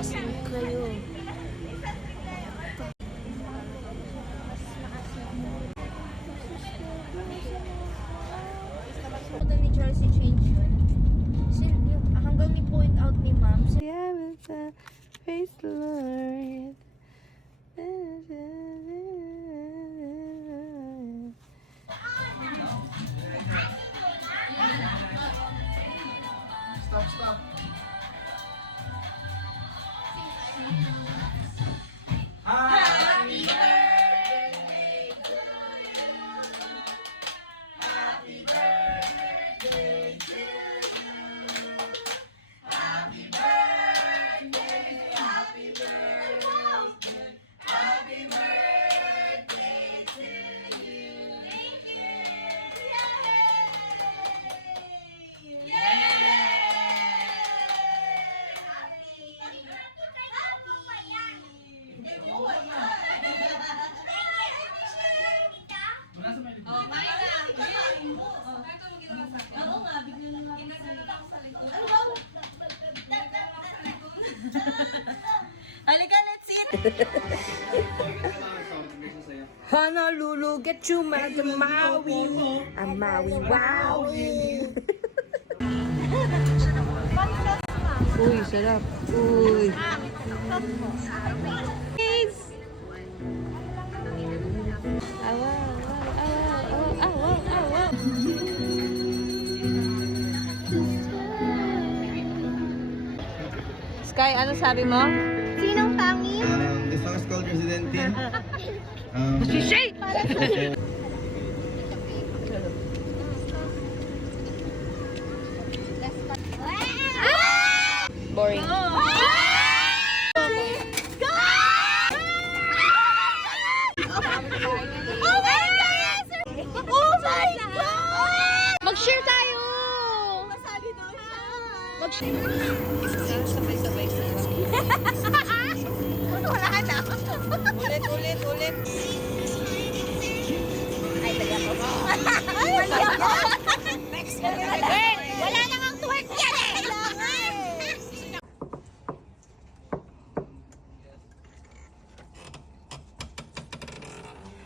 Asan kayo? Ito ni Chelsea change yun. Hanggang ni-point out ni ma'am. Yeah, with the praise the Lord. Stop. Happy birthday to you. Happy birthday to you. Happy birthday, happy birthday, happy birthday to you. Thank you. Yay! Yay! Halika, let's eat! Honolulu, get you mad to Maui. I'm Maui, Wowie. Uy, sarap. Uy. Guys! Awa, awa. Sky, ano sabi mo? Sinong tangi? The song is called Residente. Shake! Boring. Mag-share tayo! Masabi daw siya. Mag-share. Sabay-sabay. Wala na. Ulit. Ay, bali ako. Ay, bali ako. Wait, wala nang ang twerk yan eh.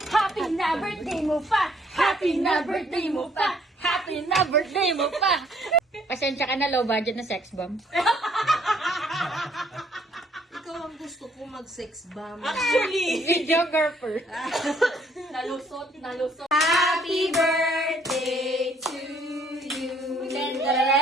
Happy na birthday mo pa! Happy na birthday mo pa! Happy na birthday mo pa! Pasensya ka na, low budget na sex bomb. Ikaw ang gusto ko mag-sex bomb. Videographer. Nalusot. Happy birthday to you! Wait, I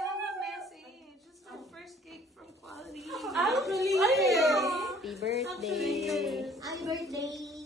have a message. It's the first cake from Quality. Actually, Ay, happy birthday! Ay, birthday.